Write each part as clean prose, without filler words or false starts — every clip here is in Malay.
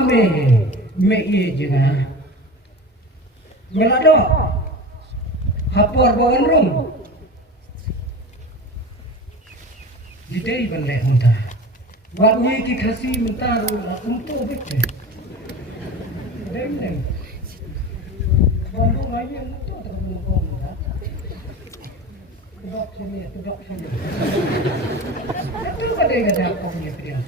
ame me ye jenga melado hapor bawan rum didei bande honta wa ye ki khasi mentar untuk bete deng bandung aja untuk terbunuh Tudok sini. Itu pada yang ada punya pilihan.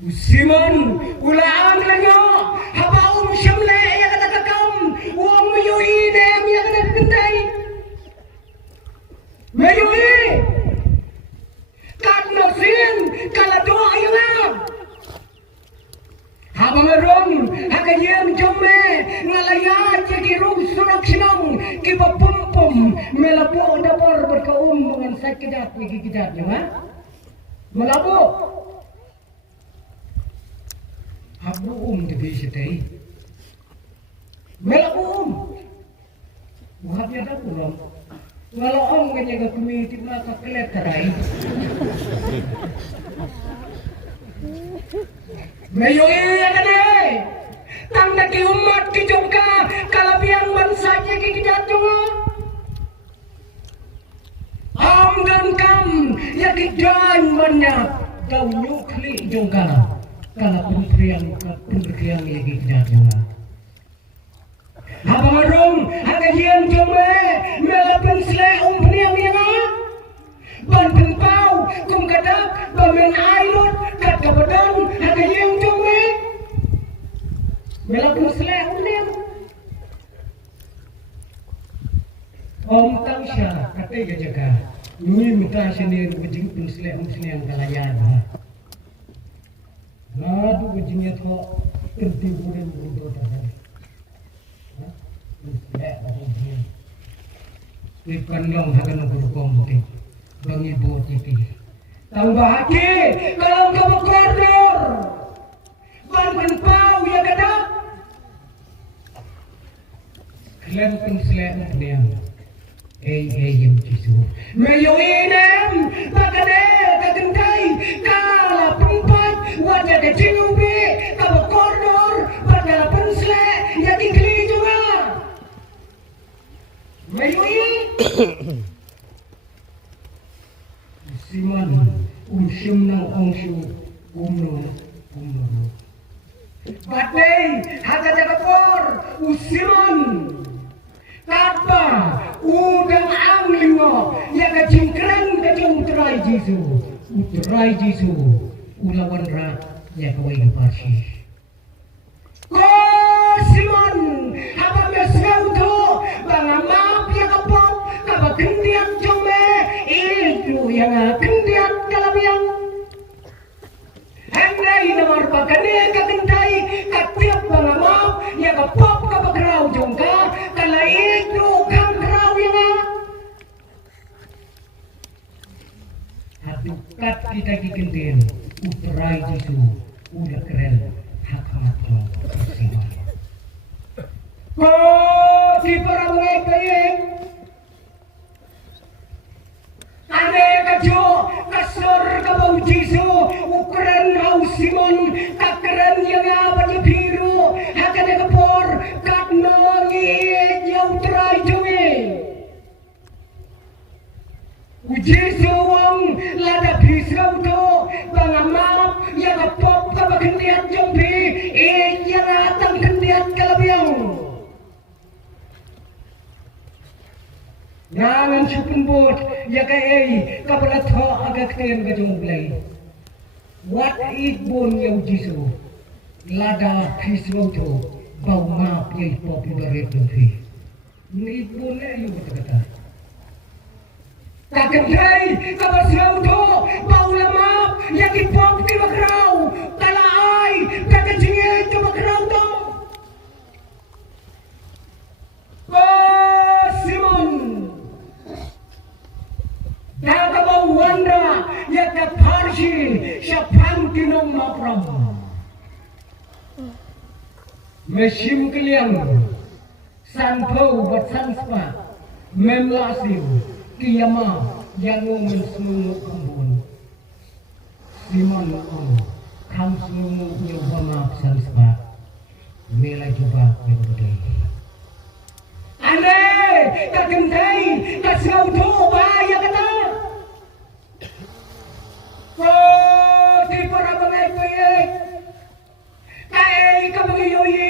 Musiman, ulang lagi. Habaum syamle yang kata kakam, uang meyui dem yang kata kentai. Meyui, kat nasin kalau doa yang Habang arong, hagayang jome, ngalaya jadi rum surak sinong, kiba pum melapo dapur berkaum dengan sakidat ni kikidatnya, ha? Melapo. Habu di bisitai. Melapo Wahab ya dapur. Ngalau kanya kumiti maka kelet tarai. Mayoi agane tang naki umat ki jongka kalabiang bansanya ki kijatunga am dan kam ya kijan banyak kau nyukli jongka kala pempriang lagi kijatunga abang arong hagajian jome melapen sile umpriang yana ban penpau kum kadap bamen airut kat kabadan hagajian jome melapen sile umpriang om tangsya kate jaga nui minta sini bujing pun sile umpriang kalayan ngadu bujingnya to terti bulan untuk tadi ikan long hagan berkom mungkin bangi bot itu tambah hati kalau kamu koridor ban pau ya kada kalian penselek dia yang cisu meyo inem bakade kagentai kala pempat wajah kecil be kamu koridor pada penselek ya dikli juga meyo siman usim nang ongsyu umno batei haga jaga por usiman kapa udang anglimo ya ka jingkran ka jong utrai jisu ulawan ra ya ka wai parsi ko siman haba mesauto bangama ya ka pop ka ba kendian jome itu yang kendian kalabiang henday namar bakane ka kendai ka tiap bangama ya ka pop ka ba grau jongka kala itu kan grau yang adukat kita kikendian utrai jisu udah keren hak matlo siman ko di parangai kayeng ane kajo kasur kabau jisu ukuran hausimon kakeren yang apa di biru hakane kapor kat nangi yang terai jumi ujisu wong lada bisau to bangamap yang kapop kabakendiat jombi yang atang kendiat kalabiang Jangan supun bot ya kay kapala tho agak ten gajong blay. What it bon ya jisu. Lada fisro to bau map ya popular rate fi. Ni bon ya yu kata. Kakendai kapasro to bau lama ya ki pop ki bakrau. Kala ai kakajinge to bakrau to. Wanda ya kaparsi syapang tinong mapram mesim kalian sanpau bat sanspa memlasiu kiyama yang mensemung kembun Simon kamu semua nyoba maaf sebab nilai coba berbeda. Aneh, tak kentai, tak sengau tu bahaya kata. Oh, di para pengai kai kabagiyoi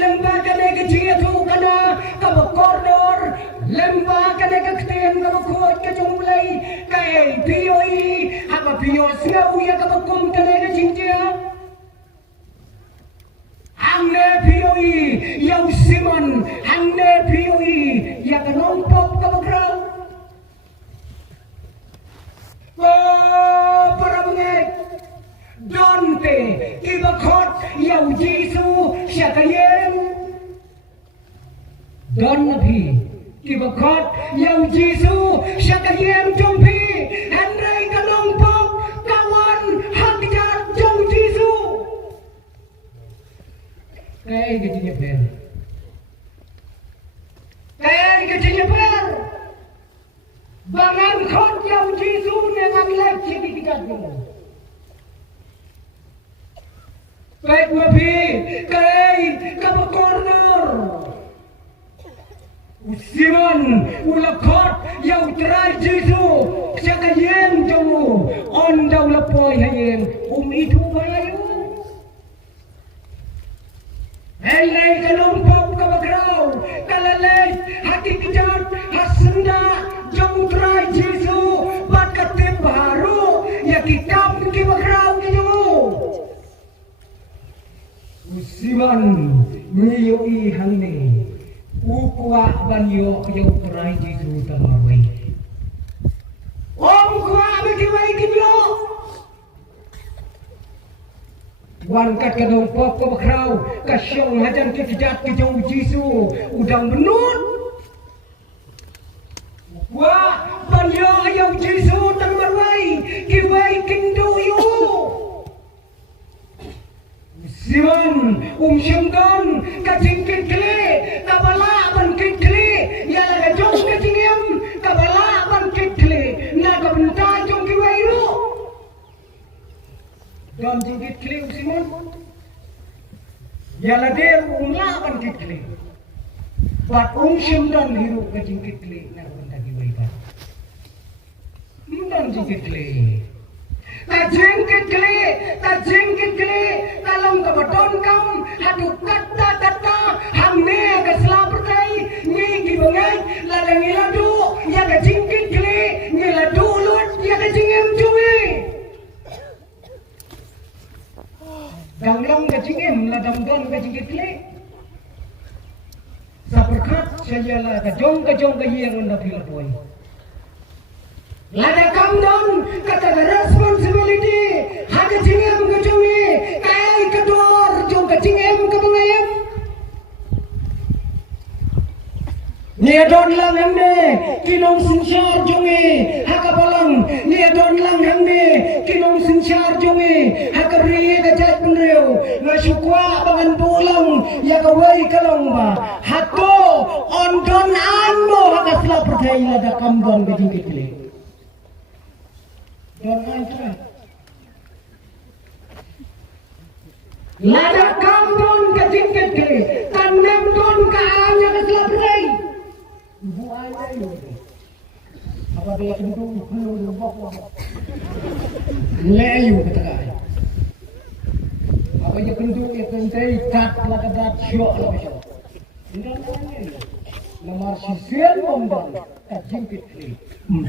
lamba kane kecil tu kana kabo koridor lamba kane kakten kabo khot ke jumlai kai piyoi apa piyo siau ya kabo kum kane ke jinja hangne piyoi yau simon hangne piyoi ya kanompok kabo grau oh para pengai Donte ibakot yau Yesu syakayem Don nabi ibakot yau Yesu syakayem jompi Henry kanompok kawan hakijat jom Yesu Kaya gajahnya per Bangan kot yau Yesu dengan lek cikijat dulu Baik mapi, kai kapa corner. Usiman ulakot yau terai Jesu, siapa yang jamu on daw lapoy hayem itu bayu. Helai kanompok kabagraw, kalalay hati kijat hasenda jamu terai Jesu, bakatip baru ya kitab kibagraw jamu. Usiman ngiyoi hangne ukwa banyo yau terai Jesu tamawai Om kwa bekiwai kinyo Wan kat kadong pop ko bakraw kasyong hajan kikijat kijau Jesu udang benut Wa banyo yau Jesu tamawai kiwai kindo yu Simon syamdan kajingkit kli kabala ban kit kli ya la jong kajingem kabala ban kit kli na kabenta jong kiwairu dan jingkit kli Simon ya la der la ban kit kli bat syamdan hiru kajingkit kli na kabenta kiwairu dan jingkit kli tajengkit kli dalam kebetulan kaum haduk kata hamne ke selapertai ni gibangai ladang iladu ya ke jingkit kli ni ladu lut ya ke jingem cumi dalam ke jingem ladang don ke jingkit kli saperkat saya lah ke jong ke yang anda pilih boy Lada kamdon kata responsibility haga jingem ke cumi kai kedor jong ke jingem ke bengayem Nia don lang hamne kinong sinsyar jonge haga balang nia don lang hamne kinong sinsyar jonge haga riye ke jat penreo ngasukwa bangan pulang ya kawai kalong ba hato on don anmo haga selap percaya lada kamdon ke jingkit kili Jangan cerai. Lada kamdon ke jingkit kili, tanem don ke anya ke selaprai. Ibu ayah itu. Apa dia kendung belum bok. Leyu kata kaya. Apa dia kendung ya kentai kat la kadat syok la syok. Indah mana? Lamar sisian bomdon ke jingkit kili,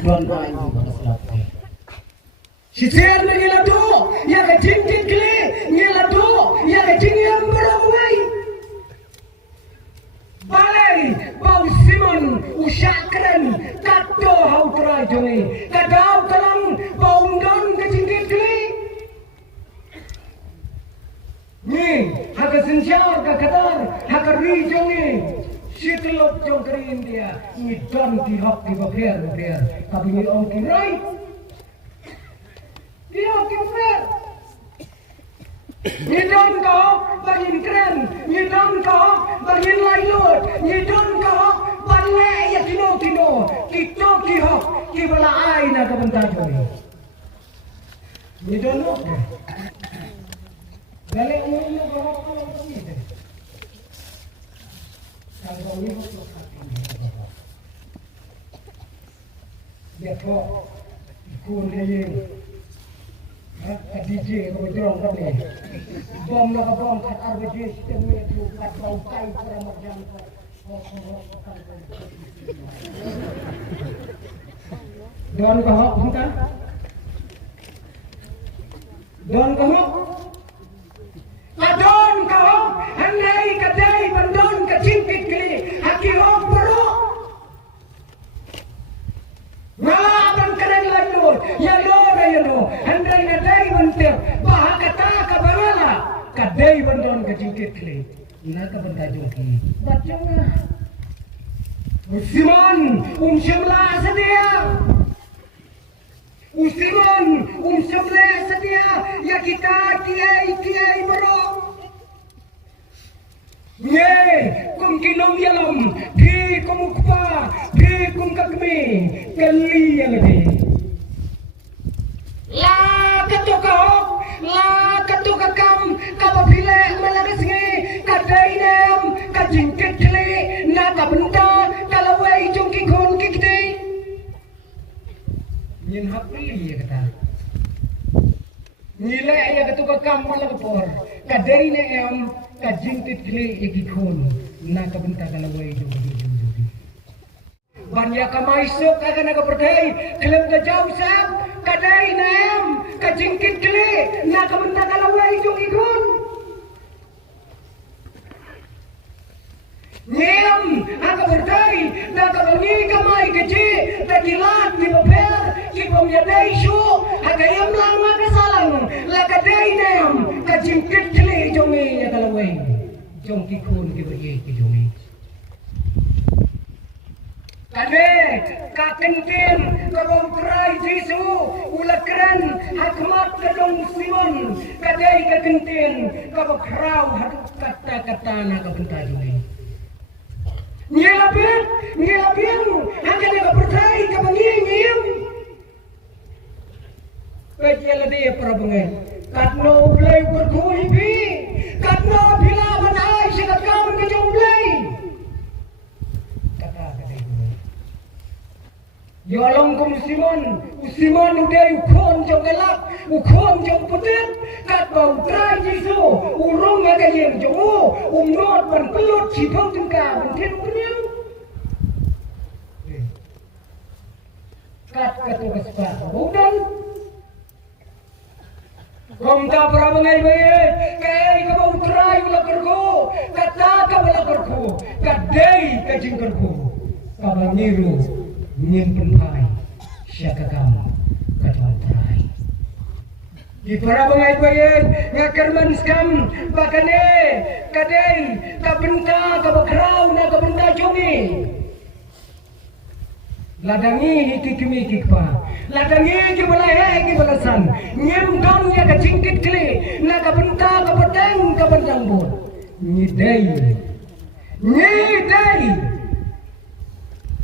don anya ke selaprai. Sisir na ngilado, ya ka jingkit kli, ngilado, ya ka jingyam barangay. Balay, bau Simon, usyakren, kato hautra jongi, kadaw kalang baundon ka jingkit kli. Ni, haka sinsyar ka kadar, haka ri jongi, sitilok jong kari India, ni don tihok di baper, kabingi ong kiray. Dia kifir. Nyidon kau bagin keren, nyidon kau bagin layut, nyidon kau balle ya kino kito kihok kibala ay na kabantado. You don't know. Dali umum mo ba ko lang kami. Kalau ini untuk hati. Dia kok ikut dia. DJ ko drone ko ni. Bom na ka bom kat RBG system ni tu kat bau kai para macam ko. Don ka hok bukan? Don ka hok? Adon ka hok? Hanai ka dai bandon ka cingkit kali. Haki hok bro. Ngapan keren lalu. Ya lo na yano. Handai na dai bantir. Bah kata ka barala. Ka dai bandon ka cingkit kali. Ina ka banta joki. Baca na. Simon, Syamla sedia. Simon, Syamla sedia. Ya kita kiai bro. Ye, kum kilom yalam, di kum ukpa, di kum kakme, kali yang lebih. La ketuka hok, la ketuka kam, kapapile malagasngi, kadai nem, kajingkit kli, na kabenta, kalawai jongki kon kikti. Nyin hapli ya kata. Nilai ya ketuka kam malagapor, kadai nem, kajingkit kli ikikon, na kabenta kalawai jongki. Banyak kamai sok akan aku berdai, kelem ke jauh sab, kadai nem, kajingkit kli, na kabenta kalawai jongki kon. Nyem, aku berdai, na kabangi kamai keci, dakilat di bapel, kibom yadai syu, agayam lama kesalang, la kadai nem, kajingkit kli jongi ya kalawai, jongki kon kibaye kijongi. Kade, kakentin, kabau kerai Jesu, ulakran, hakmat kadong Simon, kade kakentin, kabau kerau, haduk kata-kata na kabenta jongi. Nyelapin, hanya dia berdai kabangingim. Kajian dia para bengai. Katno blai berkuipi, katno bila manai sikat kamu kejong blai. Kata itu. Yolong kum Simon udah ukon jong gelap, ukon jong putih. Kat bau trai Jesu, urung agak yang jauh, not ban pelut cipau tengkar, mungkin penyam. Kat kata besar, bukan? Komta para mengai-mengai, kaya kau trai ulah kergo, kata kau ulah kergo, kadai kajing kergo, kau niru, nyimpen pai, siapa kamu, kata trai. Di para pengai-pengai ngakarman skam bakane kadai kabenta kabakrau na kabenta jongi ladangi hikikimi kikpa ladangi kibalahe kibalasan nyem don ya kacingkit kli na kabenta kabeteng kabentang bot nyidai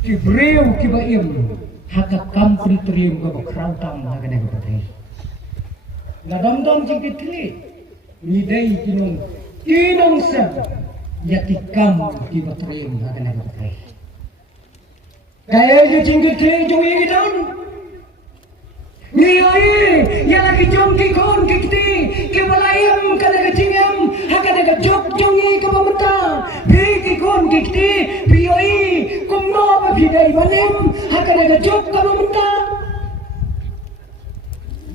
kibriu kibaim haka kampri trium kabakrau tam hagane kabeteng la dom jingkit kli nidai kinong sab yatikam kibatrem akan ada pakai kaya jingkit kli jongi gidon niyai ya lagi jongki kon kikti kibalayam kada kacingam hakada jok jongi kabamenta bi kon kikti bioi kumno ba bidai banem hakada jok kabamenta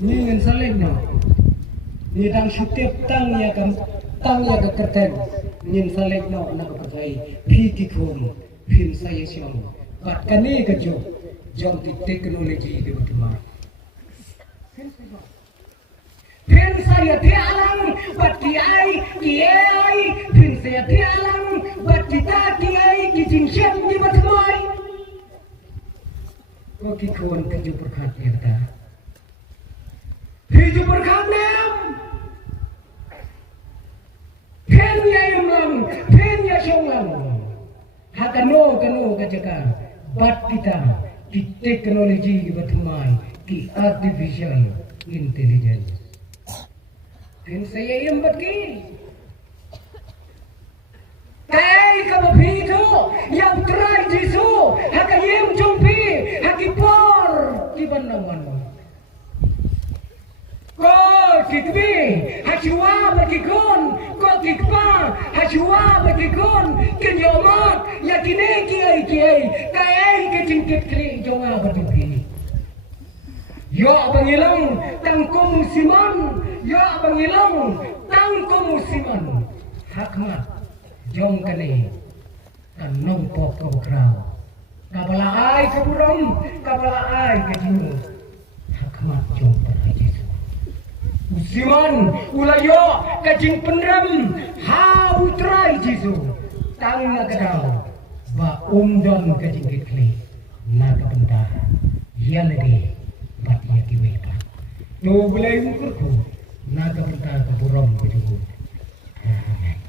ni ngan saleng no ni dang setiap tang ya ke kerten nin salek no na pakai phi kon phin saya siang pat kani ke jom di teknologi di utama phin saya tialang pat kiai phin saya tialang pat kita kiai kijing siap di batmai ko kon ke jo berkat ya ta phi jo berkat nem Penya syonglang hakano kajaka bat kita di teknologi batmai ki artificial intelligence. Kin saya yang bagi. Kay kabapi tu yang try jisu hakayem jumpi hakipor kibanawan. Ko kikbi hachua bagikon ko kikpa hachua bagikon kinyomat yakine kiai kay kecingkit kli jonga batupi. Yo bangilang tangko musiman, yo bangilang tangko musiman. Hakmat jong kani kanong pok ko kraw. Kabala ay kaburam, kabala ay kajinu. Hakmat jong pada Yesus. Musiman ulayo kajing penram ha utrai Yesus. Tang nagadaw ba umdon kajing kikli nagabenda. Yalade bat yakiweta. Tu bulay mukurku nagabenda kaburam kajing. Amen.